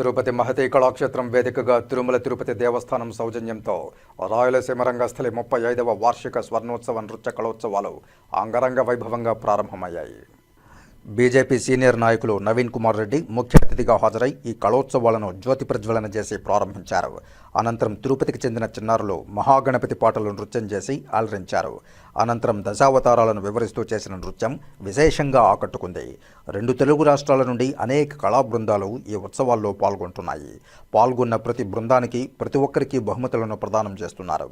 తిరుపతి మహతి కళాక్షేత్రం వేదికగా తిరుమల తిరుపతి దేవస్థానం సౌజన్యంతో రాయలసీమ రంగస్థలి 35వ వార్షిక స్వర్ణోత్సవ నృత్య కళోత్సవాలు అంగరంగ వైభవంగా ప్రారంభమయ్యాయి. బీజేపీ సీనియర్ నాయకులు నవీన్ కుమార్ రెడ్డి ముఖ్య అతిథిగా హాజరై ఈ కళోత్సవాలను జ్యోతి ప్రజ్వలన చేసి ప్రారంభించారు. అనంతరం తిరుపతికి చెందిన చిన్నారులు మహాగణపతి పాటలు నృత్యం చేసి అలరించారు. అనంతరం దశావతారాలను వివరిస్తూ చేసిన నృత్యం విశేషంగా ఆకట్టుకుంది. 2 తెలుగు రాష్ట్రాల నుండి అనేక కళా బృందాలు ఈ ఉత్సవాల్లో పాల్గొంటున్నాయి. పాల్గొన్న ప్రతి బృందానికి ప్రతి ఒక్కరికి బహుమతులను ప్రదానం చేస్తున్నారు.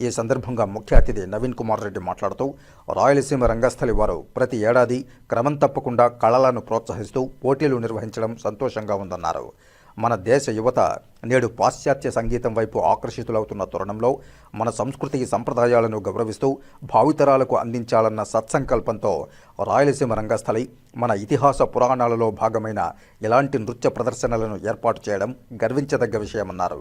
ఈ సందర్భంగా ముఖ్య అతిథి నవీన్ కుమార్ రెడ్డి మాట్లాడుతూ రాయలసీమ రంగస్థలి వారు ప్రతి ఏడాది క్రమం తప్పకుండా కళలను ప్రోత్సహిస్తూ పోటీలు నిర్వహించడం సంతోషంగా ఉందన్నారు. మన దేశ యువత నేడు పాశ్చాత్య సంగీతం వైపు ఆకర్షితులవుతున్న తరుణంలో మన సంస్కృతి సంప్రదాయాలను గౌరవిస్తూ భావితరాలకు అందించాలన్న సత్సంకల్పంతో రాయలసీమ రంగస్థలి మన ఇతిహాస పురాణాలలో భాగమైన ఇలాంటి నృత్య ప్రదర్శనలను ఏర్పాటు చేయడం గర్వించదగ్గ విషయమన్నారు.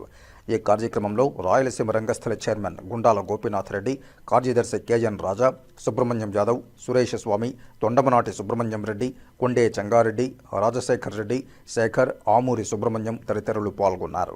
ఈ కార్యక్రమంలో రాయలసీమ రంగస్థలి చైర్మన్ గుండాల గోపీనాథ్ రెడ్డి, కార్యదర్శి కేఎన్ రాజా, సుబ్రహ్మణ్యం యాదవ్, సురేష్ స్వామి, తొండమనాటి సుబ్రహ్మణ్యం రెడ్డి, కొండే చెంగారెడ్డి, రాజశేఖర్ రెడ్డి, శేఖర్, ఆమూరి సుబ్రహ్మణ్యం తదితరులు పాల్గొన్నారు.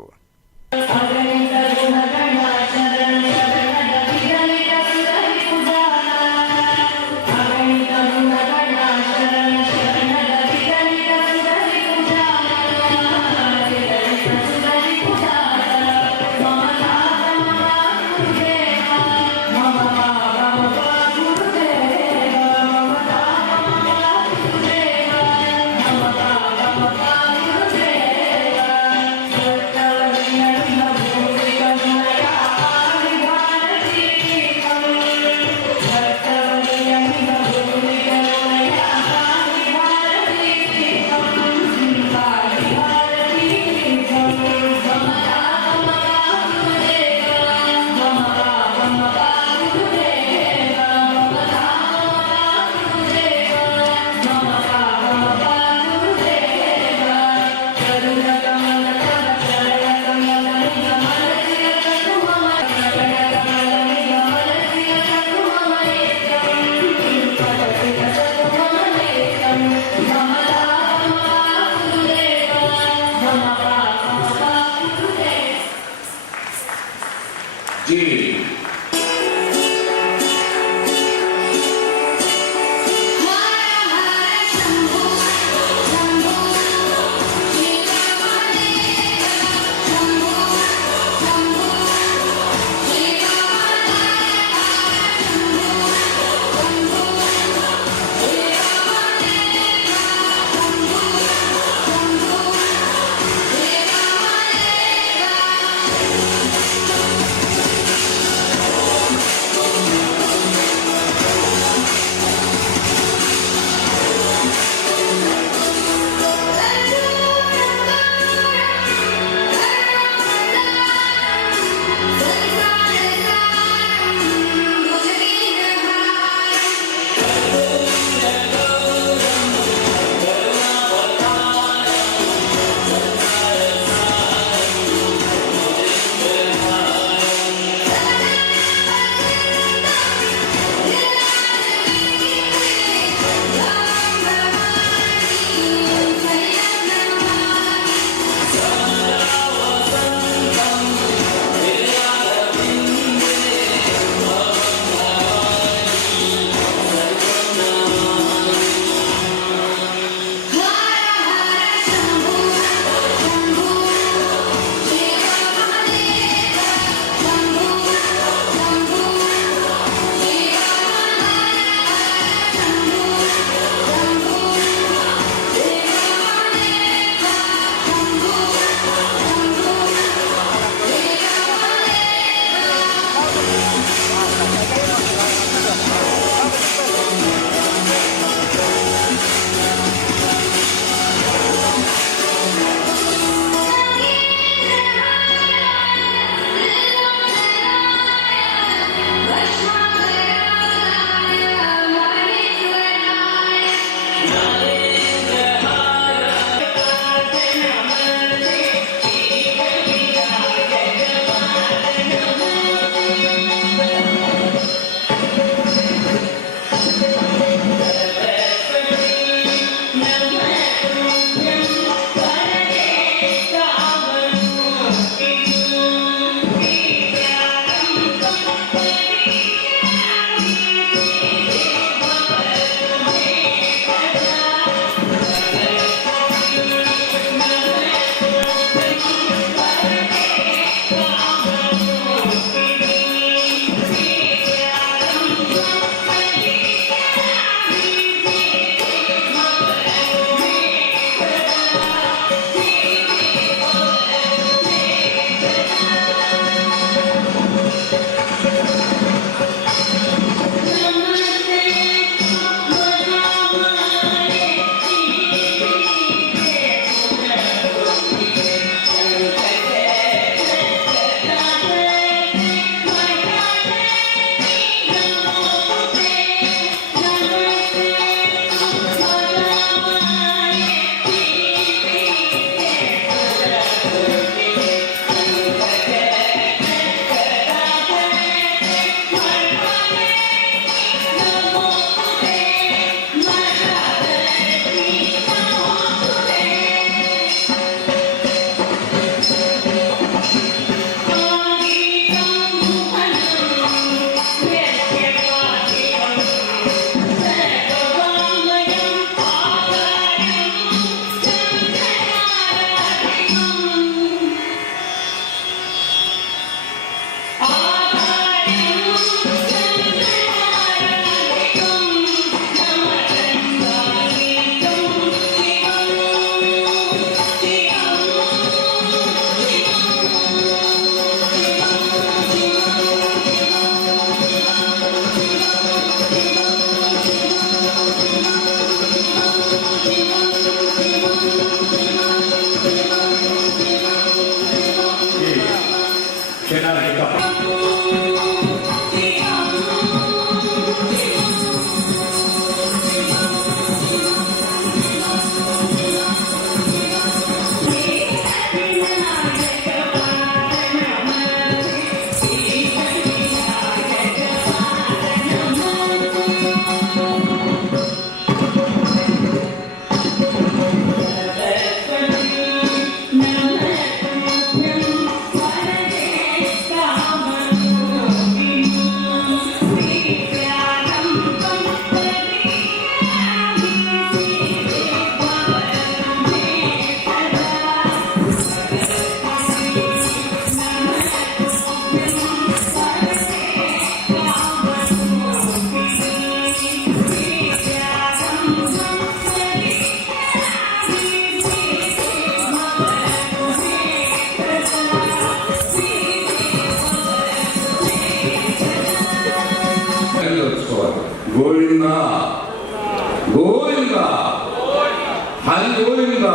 గోవింద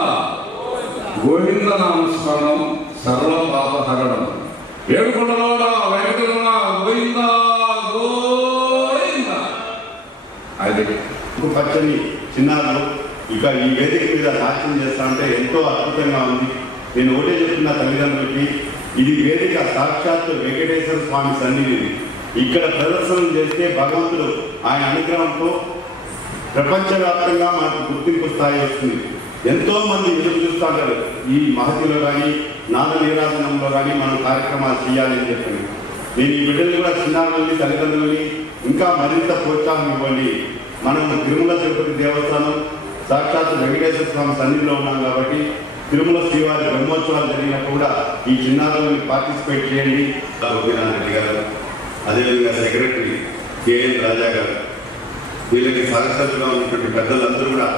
గోవింద నామస్మరణం సర్వ పాపహరణం. ఏడుకొండలవాడ వెంకటరమణ గోవింద గోవింద. అది పచ్చని చిన్నారులు ఇక ఈ వేదిక మీద నాట్యం చేస్తా ఉంటే ఎంతో అద్భుతంగా ఉంది. నేను ఒకటే చెప్తున్న తల్లిదండ్రులకి, ఇది వేదిక సాక్షాత్ వెంకటేశ్వర స్వామి సన్నిధి. ఇక్కడ ప్రదర్శనలు చేస్తే భగవంతుడు ఆయన అనుగ్రహంతో ప్రపంచవ్యాప్తంగా మనకు గుర్తింపు స్థాయి వస్తుంది. ఎంతో మంది ఎదురు చూస్తుంటారు ఈ మహతిలో కానీ నాద నీరాజనంలో కానీ మనం కార్యక్రమాలు చేయాలని చెప్పి. నేను ఈ బిడ్డలు కూడా చిన్నారులని తల్లిదండ్రులని ఇంకా మరింత ప్రోత్సాహం ఇవ్వండి. మనం తిరుమల తిరుపతి దేవస్థానం సాక్షాత్ వెంకటేశ్వర స్వామి సన్నిధిలో ఉన్నాం కాబట్టి తిరుమల శ్రీవారి బ్రహ్మోత్సవాలు జరిగినప్పుడు కూడా ఈ చిన్నారులని పార్టిసిపేట్ చేయండి. రెడ్డి గారు, అదేవిధంగా సెక్రటరీ కేఎన్ రాజా గారు, వీళ్ళకి సహచరులుగా ఉన్నటువంటి పెద్దలందరూ కూడా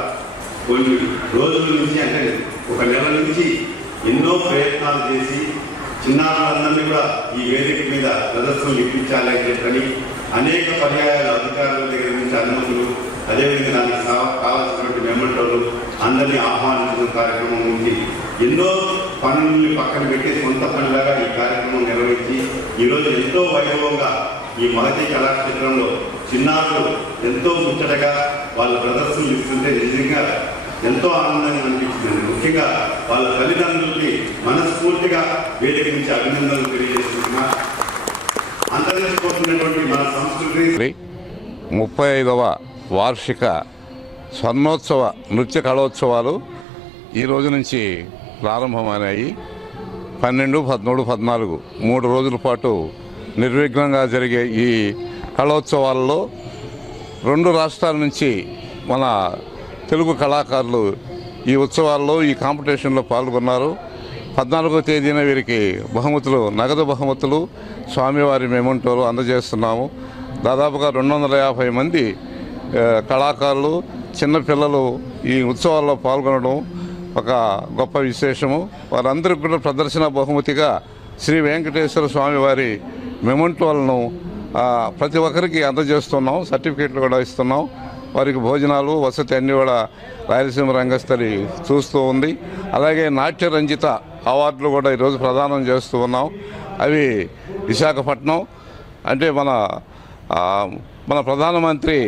కొన్ని రోజుల నుంచి, అంటే ఒక నెల నుంచి ఎన్నో ప్రయత్నాలు చేసి చిన్నారులందరినీ కూడా ఈ వేదిక మీద ప్రదర్శనలు ఇప్పించాలని చెప్పని అనేక పర్యాయాల అధికారుల దగ్గర నుంచి అనుమతులు, అదేవిధంగా దానికి కావాల్సినటువంటి మెమెంటోలు అందరినీ ఆహ్వానించిన కార్యక్రమం ఉంది. ఎన్నో పనుల్ని పక్కన పెట్టి సొంత పనిలాగా ఈ కార్యక్రమం నిర్వహించి ఈరోజు ఎంతో వైభవంగా ఈ మహతి కళాక్షేత్రంలో చిన్నారులు ఎంతో ముచ్చటగా వాళ్ళ ప్రదర్శనలు ఇస్తుంటే నిజంగా ఎంతో ఆనందంగా అనిపించింది. ముఖ్యంగా వాళ్ళ తల్లిదండ్రులకి మనస్ఫూర్తిగా వేదిక నుంచి అభినందనలు తెలియజేస్తున్నా. అంతరించిపోతున్నటువంటి మన సంస్కృతి 35వ వార్షిక స్వర్ణోత్సవ నృత్య కళోత్సవాలు ఈ రోజు నుంచి ప్రారంభమైనాయి. 12, 13, 14 3 రోజుల పాటు నిర్విఘ్నంగా జరిగే ఈ కళోత్సవాల్లో 2 రాష్ట్రాల నుంచి మన తెలుగు కళాకారులు ఈ ఉత్సవాల్లో ఈ కాంపిటీషన్లో పాల్గొన్నారు. 14వ తేదీన వీరికి బహుమతులు, నగదు బహుమతులు, స్వామివారి మెమెంటోలు అందజేస్తున్నాము. దాదాపుగా 250 మంది కళాకారులు, చిన్నపిల్లలు ఈ ఉత్సవాల్లో పాల్గొనడం ఒక గొప్ప విశేషము. వారందరికీ కూడా ప్రదర్శన బహుమతిగా శ్రీ వెంకటేశ్వర స్వామివారి మెమెంటోలను ప్రతి ఒక్కరికి అందజేస్తున్నాం. సర్టిఫికేట్లు కూడా ఇస్తున్నాం. వారికి భోజనాలు, వసతి అన్నీ కూడా రాయలసీమ రంగస్థలి చూస్తూ ఉంది. అలాగే నాట్య రంజిత అవార్డులు కూడా ఈరోజు ప్రదానం చేస్తూ ఉన్నాం. అవి విశాఖపట్నం, అంటే మన ప్రధానమంత్రి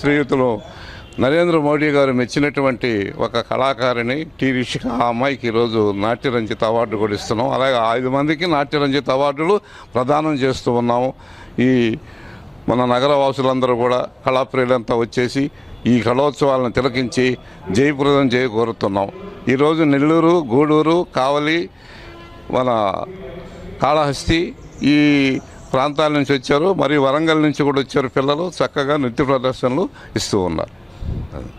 శ్రీయుతులు నరేంద్ర మోడీ గారు మెచ్చినటువంటి ఒక కళాకారిణి టి రిషిక, ఆ అమ్మాయికి ఈరోజు నాట్య రంజిత అవార్డు కూడా ఇస్తున్నాం. అలాగే 5 మందికి నాట్య రంజిత అవార్డులు ప్రదానం చేస్తూ ఉన్నాము. ఈ మన నగరవాసులందరూ కూడా కళాప్రియులంతా వచ్చేసి ఈ కళోత్సవాలను తిలకించి జయప్రదం కోరుతున్నాం. ఈరోజు నెల్లూరు, గూడూరు, కావలి, మన కాళహస్తి ఈ ప్రాంతాల నుంచి వచ్చారు. మరియు వరంగల్ నుంచి కూడా వచ్చారు పిల్లలు. చక్కగా నృత్య ప్రదర్శనలు ఇస్తూ ఉన్నారు.